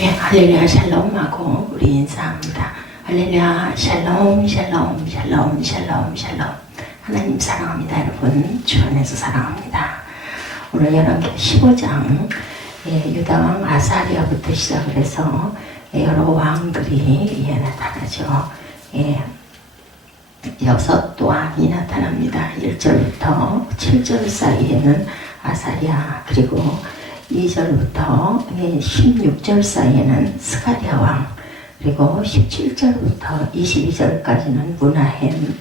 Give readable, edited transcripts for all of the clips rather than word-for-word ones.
예, 할렐루야 샬롬하고 우리 인사합니다. 할렐루야 샬롬 샬롬 샬롬 샬롬 샬롬. 하나님 사랑합니다. 여러분 주 안에서 사랑합니다. 오늘 열왕기 15장 유다왕 아사리아부터 시작을 해서 여러 왕들이 나타나죠. 여섯 왕이 나타납니다. 1절부터 7절 사이에는 아사리아, 그리고 2절부터 16절 사이에는 스가랴 왕, 그리고 17절부터 22절까지는 무나헴,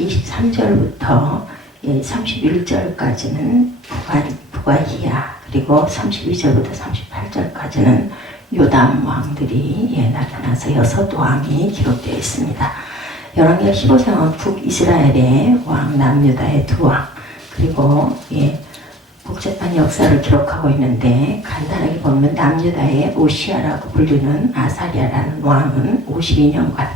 23절부터 31절까지는 부가히야, 그리고 32절부터 38절까지는 요담 왕들이 나타나서 여섯 왕이 기록되어 있습니다. 열왕기 15장은 북이스라엘의 왕, 남유다의 두 왕, 그리고 복잡한 역사를 기록하고 있는데, 간단하게 보면 남유다의 오시아라고 불리는 아사리아라는 왕은 52년간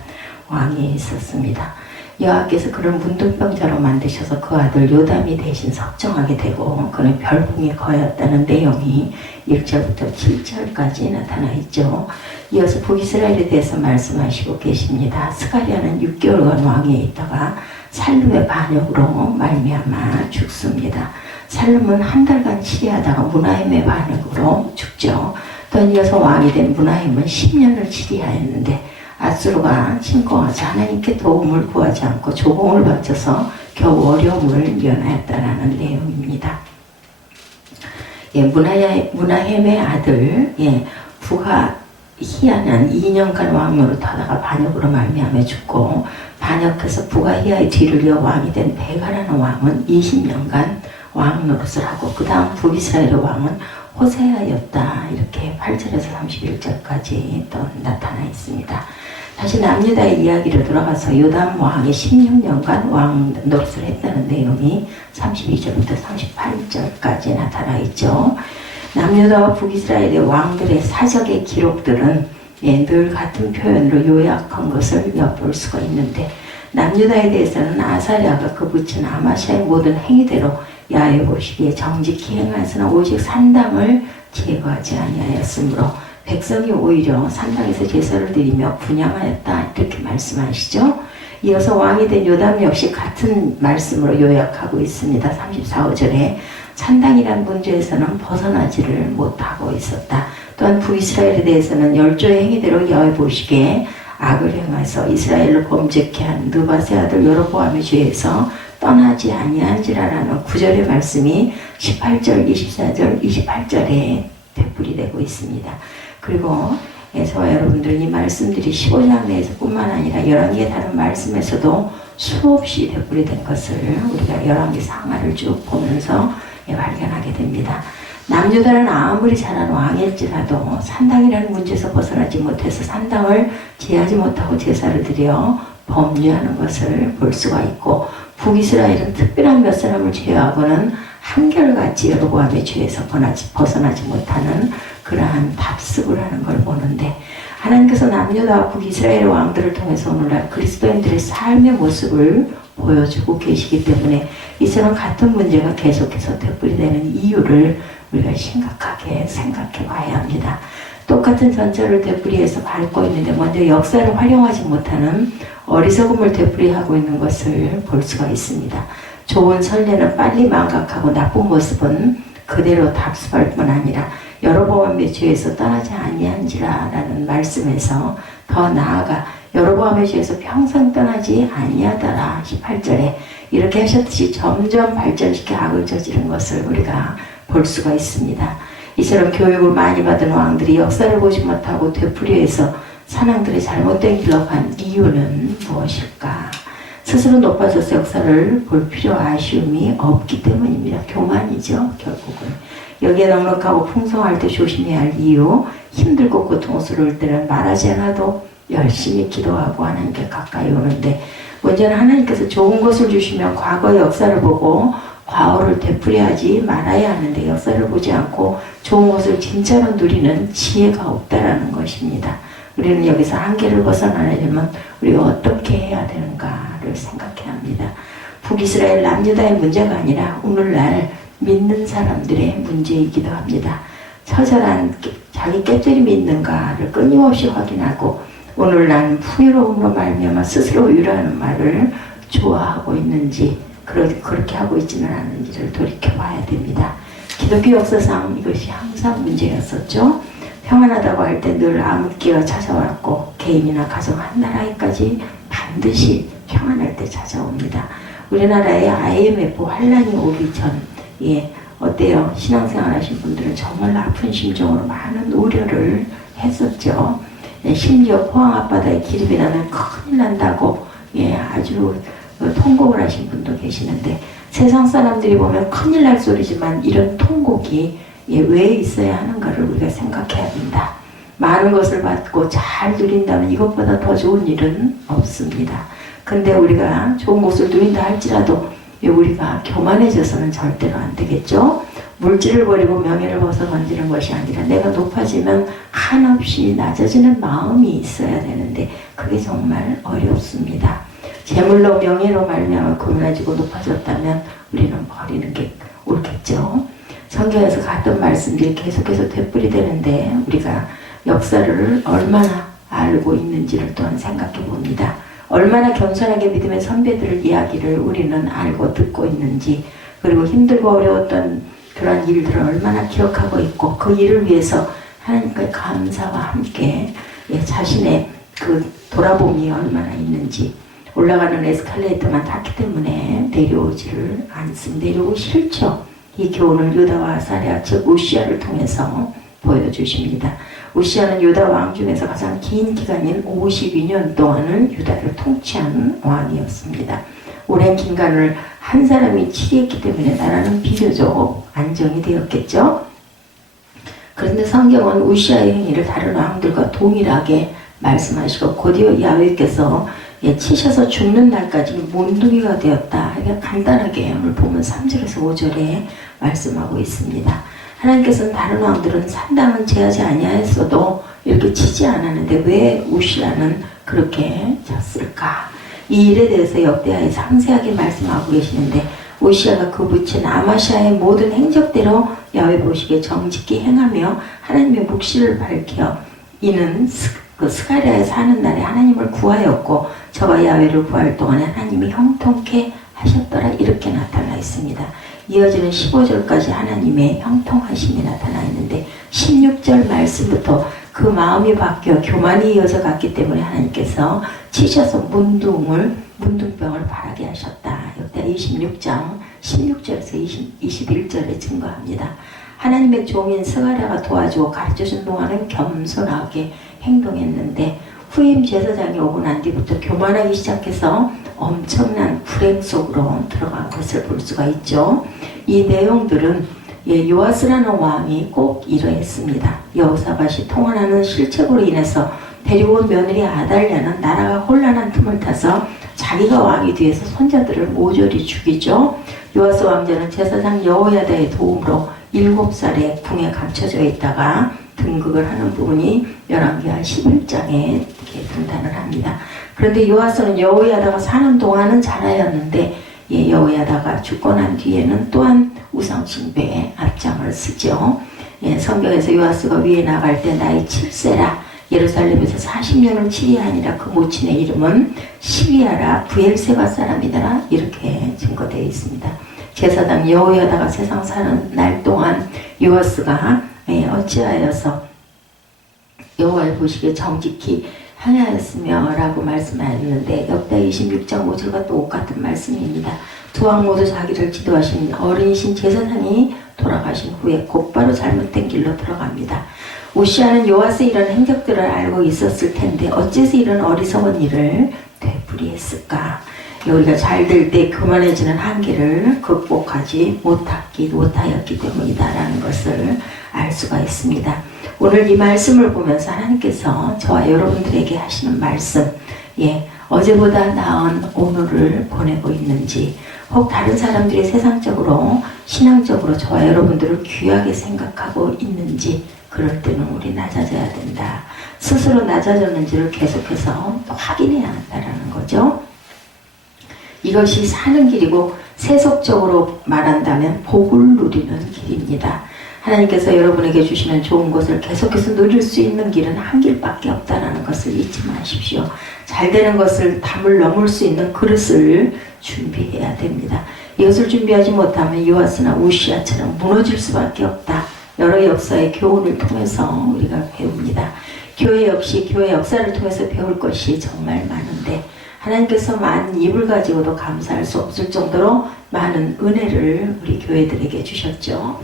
왕이 있었습니다. 여호와께서 그를 문둥병자로 만드셔서 그 아들 요담이 대신 석정하게 되고 그는 별풍이 거였다는 내용이 1절부터 7절까지 나타나 있죠. 이어서 북이스라엘에 대해서 말씀하시고 계십니다. 스가랴는 6개월간 왕위에 있다가 살룸의 반역으로 말미암아 죽습니다. 살룸은 한 달간 치리하다가 무나헴의 반역으로 죽죠. 또 이어서 왕이 된 무나헴은 10년을 치리하였는데 아수르가 침공하자 하나님께 도움을 구하지 않고 조공을 바쳐서 겨우 어려움을 면하였다라는 내용입니다. 무나헴의 아들 부가히야는 2년간 왕 노릇하다가 반역으로 말미암아 죽고, 반역해서 부가히야의 뒤를 이어 왕이 된 베가라는 왕은 20년간 왕 노릇을 하고, 그 다음 북이스라엘의 왕은 호세아였다. 이렇게 8절에서 31절까지 또 나타나 있습니다. 다시 남유다의 이야기로 돌아가서 요담 왕이 16년간 왕 노릇을 했다는 내용이 32절부터 38절까지 나타나 있죠. 남유다와 북이스라엘의 왕들의 사적의 기록들은 늘 같은 표현으로 요약한 것을 엿볼 수가 있는데, 남유다에 대해서는 아사랴가 그 부친 아마샤의 모든 행위대로 야훼 보시기에 정직히 행하였으나 오직 산당을 제거하지 아니하였으므로 백성이 오히려 산당에서 제사를 드리며 분향하였다. 이렇게 말씀하시죠. 이어서 왕이 된 요담 역시 같은 말씀으로 요약하고 있습니다. 34, 5절에 산당이란 문제에서는 벗어나지를 못하고 있었다. 또한 북이스라엘에 대해서는 열조의 행위대로 야훼 보시기에 악을 행해서 이스라엘로 범죄케 한 느밧의 아들 여로보암의 죄에서 떠나지 아니한지라라는 9절의 말씀이 18절, 24절, 28절에 되풀이되고 있습니다. 그리고 저와 여러분들은 이 말씀들이 15장 내에서 뿐만 아니라 열왕기의 다른 말씀에서도 수없이 되풀이된 것을 우리가 열왕기 상하를 쭉 보면서 발견하게 됩니다. 남유다는 아무리 잘한 왕일지라도 산당이라는 문제에서 벗어나지 못해서 산당을 제하지 못하고 제사를 드려 범죄하는 것을 볼 수가 있고, 북이스라엘은 특별한 몇 사람을 제외하고는 한결같이 여로보암의 죄에서 벗어나지 못하는 그러한 답습을 하는 걸 보는데, 하나님께서 남유다와 북이스라엘 왕들을 통해서 오늘날 그리스도인들의 삶의 모습을 보여주고 계시기 때문에 이처럼 같은 문제가 계속해서 되풀이되는 이유를 우리가 심각하게 생각해 봐야 합니다. 똑같은 전철을 되풀이해서 밟고 있는데 먼저 역사를 활용하지 못하는 어리석음을 되풀이하고 있는 것을 볼 수가 있습니다. 좋은 선례는 빨리 망각하고 나쁜 모습은 그대로 답습할 뿐 아니라 여로보암의 죄에서 떠나지 아니한지라라는 말씀에서 더 나아가 여로보암의 죄에서 평생 떠나지 아니하더라 18절에 이렇게 하셨듯이 점점 발전시켜 악을 저지른 것을 우리가 볼 수가 있습니다. 이처럼 교육을 많이 받은 왕들이 역사를 보지 못하고 되풀이해서 산왕들의 잘못된 길로 간 이유는 무엇일까? 스스로 높아져서 역사를 볼 필요 아쉬움이 없기 때문입니다. 교만이죠, 결국은. 여기에 넉넉하고 풍성할 때 조심해야 할 이유, 힘들고 고통스러울 때는 말하지 않아도 열심히 기도하고 하나님께 가까이 오는데, 먼저는 하나님께서 좋은 것을 주시면 과거의 역사를 보고 과오를 되풀이하지 말아야 하는데, 역사를 보지 않고 좋은 것을 진짜로 누리는 지혜가 없다라는 것입니다. 우리는 여기서 한계를 벗어나려면 우리가 어떻게 해야 되는가를 생각해야 합니다. 북이스라엘 남유다의 문제가 아니라 오늘날 믿는 사람들의 문제이기도 합니다. 처절한 자기 깨뜨림이 있는가를 끊임없이 확인하고 오늘 나는 풍요로움으로 말미암아 스스로 위로하는 말을 좋아하고 있는지 그렇게 하고 있지는 않은지를 돌이켜봐야 됩니다. 기독교 역사상 이것이 항상 문제였었죠. 평안하다고 할 때 늘 암흑기가 찾아왔고 개인이나 가정 한 나라에까지 반드시 평안할 때 찾아옵니다. 우리나라에 IMF 환란이 오기 전 어때요? 신앙생활 하신 분들은 정말 아픈 심정으로 많은 우려를 했었죠. 심지어 포항 앞바다에 기름이 나면 큰일 난다고 아주 통곡을 하신 분도 계시는데 세상 사람들이 보면 큰일 날 소리지만 이런 통곡이 왜 있어야 하는가를 우리가 생각해야 된다. 많은 것을 받고 잘 누린다면 이것보다 더 좋은 일은 없습니다. 근데 우리가 좋은 것을 누린다 할지라도 우리가 교만해져서는 절대로 안 되겠죠. 물질을 버리고 명예를 벗어 던지는 것이 아니라 내가 높아지면 한없이 낮아지는 마음이 있어야 되는데 그게 정말 어렵습니다. 재물로 명예로 말미암아 고민해지고 높아졌다면 우리는 버리는 게 옳겠죠. 성경에서 같은 말씀들이 계속해서 되풀이되는데 우리가 역사를 얼마나 알고 있는지를 또한 생각해 봅니다. 얼마나 겸손하게 믿음의 선배들의 이야기를 우리는 알고 듣고 있는지 그리고 힘들고 어려웠던 그런 일들을 얼마나 기억하고 있고 그 일을 위해서 하나님께 감사와 함께 자신의 그 돌아봄이 얼마나 있는지 올라가는 에스컬레이터만 탔기 때문에 내려오지를 않습니다. 내려오기 싫죠. 이 교훈을 유다와 아사랴 즉 우시야를 통해서 보여주십니다. 우시야는 유다 왕 중에서 가장 긴 기간인 52년 동안을 유다를 통치한 왕이었습니다. 오랜 기간을 한 사람이 치리했기 때문에 나라는 비교적 안정이 되었겠죠. 그런데 성경은 우시야의 행위를 다른 왕들과 동일하게 말씀하시고 곧이어 야훼께서 치셔서 죽는 날까지 몬둥이가 되었다. 이렇게 간단하게 오늘 보면 3절에서 5절에 말씀하고 있습니다. 하나님께서는 다른 왕들은 산당은 제하지 아니하였어도 이렇게 치지 않았는데 왜 우시야는 그렇게 쳤을까? 이 일에 대해서 역대하에 상세하게 말씀하고 계시는데 우시야가 그 부친 아마시아의 모든 행적대로 야훼 보시기에 정직히 행하며 하나님의 묵시를 밝혀 이는 스가랴에 사는 날에 하나님을 구하였고 저가 야훼를 구할 동안에 하나님이 형통케 하셨더라 이렇게 나타나 있습니다. 이어지는 15절까지 하나님의 형통하심이 나타나 있는데 16절 말씀부터 그 마음이 바뀌어 교만이 이어져 갔기 때문에 하나님께서 치셔서 문둥병을 바라게 하셨다. 역대 26장 16절에서 21절에 증거합니다. 하나님의 종인 스가랴가 도와주고 가르쳐준 동안은 겸손하게 행동했는데 후임 제사장이 오고 난 뒤부터 교만하기 시작해서 엄청난 불행 속으로 들어간 것을 볼 수가 있죠. 이 내용들은 요아스라는 왕이 꼭 이러했습니다. 여호사밧이 통원하는 실책으로 인해서 데리고 온 며느리 아달랴는 나라가 혼란한 틈을 타서 자기가 왕이 뒤에서 손자들을 모조리 죽이죠. 요아스 왕자는 제사장 여호야다의 도움으로 7살에 궁에 감춰져 있다가 등극을 하는 부분이 열왕기하 11장에 이렇게 등단을 합니다. 그런데 요아스는 여호야다가 사는 동안은 잘하였는데 여호야다가 죽고 난 뒤에는 또한 우상숭배에 앞장을 쓰죠. 성경에서 요아스가 위에 나갈 때 나이 7세라 예루살렘에서 40년을 치리하니라 그 모친의 이름은 시비아라 부엘세바 사람이더라 이렇게 증거되어 있습니다. 제사장 여호야다가 세상 사는 날 동안 요아스가 어찌하여서 여호와의 보시기에 정직히 행하였으며 라고 말씀하였는데 역대 26장 5절과 똑같은 말씀입니다. 두 왕 모두 자기를 지도하신 어린이신 제사장이 돌아가신 후에 곧바로 잘못된 길로 들어갑니다. 우시야는 요아스의 이런 행적들을 알고 있었을 텐데 어째서 이런 어리석은 일을 되풀이했을까? 우리가 잘 될 때 교만해지는 한계를 극복하지 못하였기 때문이다라는 것을 알 수가 있습니다. 오늘 이 말씀을 보면서 하나님께서 저와 여러분들에게 하시는 말씀, 어제보다 나은 오늘을 보내고 있는지, 혹 다른 사람들이 세상적으로, 신앙적으로 저와 여러분들을 귀하게 생각하고 있는지, 그럴 때는 우리 낮아져야 된다. 스스로 낮아졌는지를 계속해서 또 확인해야 한다는 거죠. 이것이 사는 길이고 세속적으로 말한다면 복을 누리는 길입니다. 하나님께서 여러분에게 주시는 좋은 것을 계속해서 누릴 수 있는 길은 한 길밖에 없다는 것을 잊지 마십시오. 잘 되는 것을 담을 넘을 수 있는 그릇을 준비해야 됩니다. 이것을 준비하지 못하면 요아스나 우시아처럼 무너질 수밖에 없다. 여러 역사의 교훈을 통해서 우리가 배웁니다. 교회 역시 교회 역사를 통해서 배울 것이 정말 많은데 하나님께서 많은 입을 가지고도 감사할 수 없을 정도로 많은 은혜를 우리 교회들에게 주셨죠.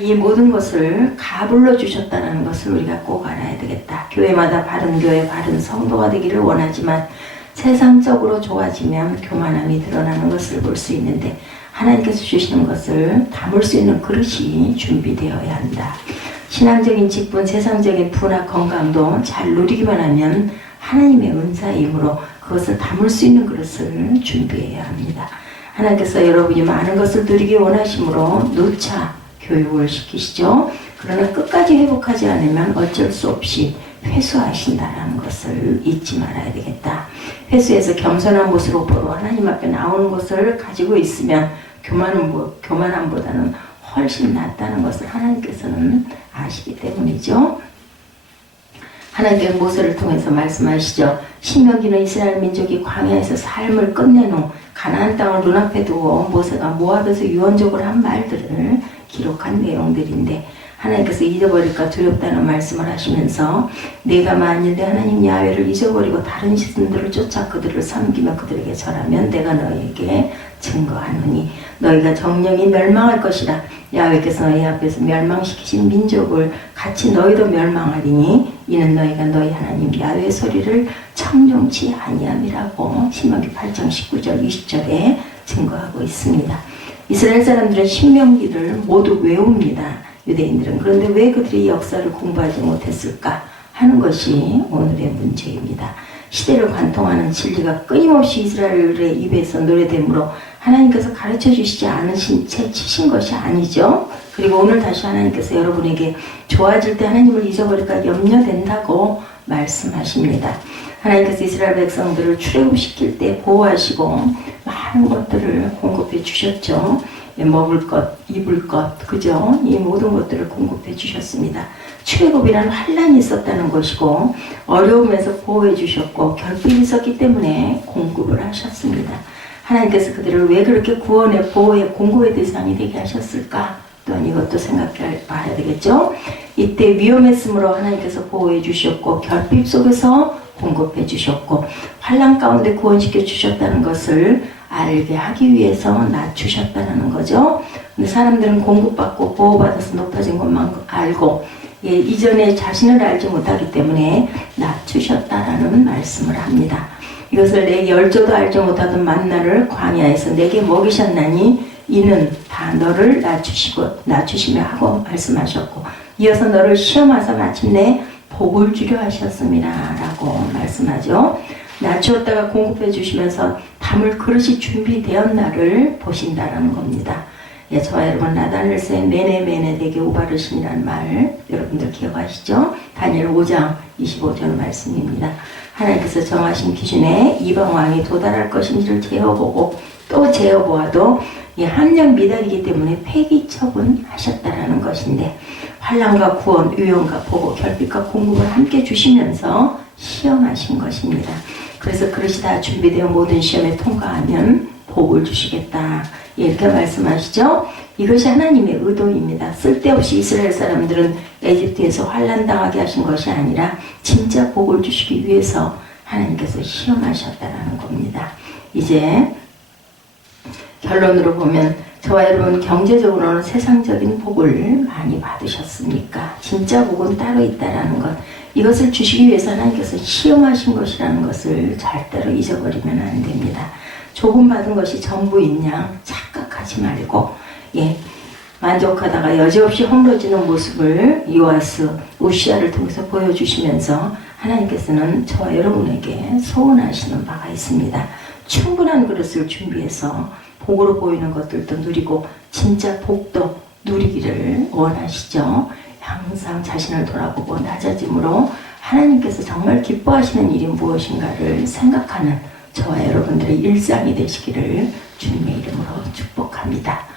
이 모든 것을 가불러 주셨다는 것을 우리가 꼭 알아야 되겠다. 교회마다 바른 교회, 바른 성도가 되기를 원하지만 세상적으로 좋아지면 교만함이 드러나는 것을 볼 수 있는데 하나님께서 주시는 것을 담을 수 있는 그릇이 준비되어야 한다. 신앙적인 직분, 세상적인 부나 건강도 잘 누리기만 하면 하나님의 은사이므로 그것을 담을 수 있는 그릇을 준비해야 합니다. 하나님께서 여러분이 많은 것을 누리기 원하심으로 누차 교육을 시키시죠. 그러나 끝까지 회복하지 않으면 어쩔 수 없이 회수하신다라는 것을 잊지 말아야 되겠다. 회수해서 겸손한 모습으로 하나님 앞에 나오는 것을 가지고 있으면 교만함보다는 훨씬 낫다는 것을 하나님께서는 아시기 때문이죠. 하나님께서 모세를 통해서 말씀하시죠. 신명기는 이스라엘 민족이 광야에서 삶을 끝낸 후 가나안 땅을 눈앞에 두고 모세가 모압에서 유언적으로 한 말들을 기록한 내용들인데 하나님께서 잊어버릴까 두렵다는 말씀을 하시면서 내가 만일 내 하나님 야훼를 잊어버리고 다른 신들을 쫓아 그들을 섬기며 그들에게 절하면 내가 너희에게 증거하노니 너희가 정령이 멸망할 것이라. 야훼께서 너희 앞에서 멸망시키신 민족을 같이 너희도 멸망하리니 이는 너희가 너희 하나님 야훼의 소리를 청종치 아니함이라고 신명기 8장 19절 20절에 증거하고 있습니다. 이스라엘 사람들은 신명기를 모두 외웁니다. 유대인들은. 그런데 왜 그들이 역사를 공부하지 못했을까 하는 것이 오늘의 문제입니다. 시대를 관통하는 진리가 끊임없이 이스라엘의 입에서 노래되므로 하나님께서 가르쳐 주시지 않으신 채 치신 것이 아니죠. 그리고 오늘 다시 하나님께서 여러분에게 좋아질 때 하나님을 잊어버릴까 염려된다고 말씀하십니다. 하나님께서 이스라엘 백성들을 출애굽시킬 때 보호하시고 많은 것들을 공급해 주셨죠. 먹을 것, 입을 것, 그죠? 이 모든 것들을 공급해 주셨습니다. 출애굽이라는 환란이 있었다는 것이고 어려움에서 보호해 주셨고 결핍이 있었기 때문에 공급을 하셨습니다. 하나님께서 그들을 왜 그렇게 구원의 보호의 공급의 대상이 되게 하셨을까? 또한 이것도 생각해 봐야 되겠죠. 이때 위험했으므로 하나님께서 보호해 주셨고 결핍 속에서 공급해 주셨고 환란 가운데 구원시켜 주셨다는 것을 알게 하기 위해서 낮추셨다는 거죠. 근데 사람들은 공급받고 보호받아서 높아진 것만 알고 이전에 자신을 알지 못하기 때문에 낮추셨다라는 말씀을 합니다. 이것을 내 열조도 알지 못하던 만나를 광야에서 내게 먹이셨나니 이는 다 너를 낮추시며 하고 말씀하셨고 이어서 너를 시험하사 마침내 복을 주려 하셨습니다 라고 말씀하죠. 낮추었다가 공급해 주시면서 담을 그릇이 준비되었나를 보신다라는 겁니다. 예, 저와 여러분 나다늘세 메네 되게 우바르신이라는 말 여러분들 기억하시죠? 다니엘 5장 25절 말씀입니다. 하나님께서 정하신 기준에 이방 왕이 도달할 것인지를 재어보고 또 재어보아도 한 년 미달이기 때문에 폐기 처분하셨다라는 것인데 환난과 구원, 위험과 보호, 결핍과 공급을 함께 주시면서 시험하신 것입니다. 그래서 그릇이 다 준비되어 모든 시험에 통과하면 복을 주시겠다. 이렇게 말씀하시죠. 이것이 하나님의 의도입니다. 쓸데없이 이스라엘 사람들은 에집트에서 환난당하게 하신 것이 아니라 진짜 복을 주시기 위해서 하나님께서 시험하셨다는 겁니다. 이제 결론으로 보면 저와 여러분 경제적으로는 세상적인 복을 많이 받으셨습니까? 진짜 복은 따로 있다라는 것. 이것을 주시기 위해서 하나님께서 시험하신 것이라는 것을 절대로 잊어버리면 안 됩니다. 조금 받은 것이 전부인 양 착각하지 말고 만족하다가 여지없이 허물어지는 모습을 요아스, 우시아를 통해서 보여주시면서 하나님께서는 저와 여러분에게 소원하시는 바가 있습니다. 충분한 그릇을 준비해서 복으로 보이는 것들도 누리고 진짜 복도 누리기를 원하시죠. 항상 자신을 돌아보고 낮아짐으로 하나님께서 정말 기뻐하시는 일이 무엇인가를 생각하는 저와 여러분들의 일상이 되시기를 주님의 이름으로 축복합니다.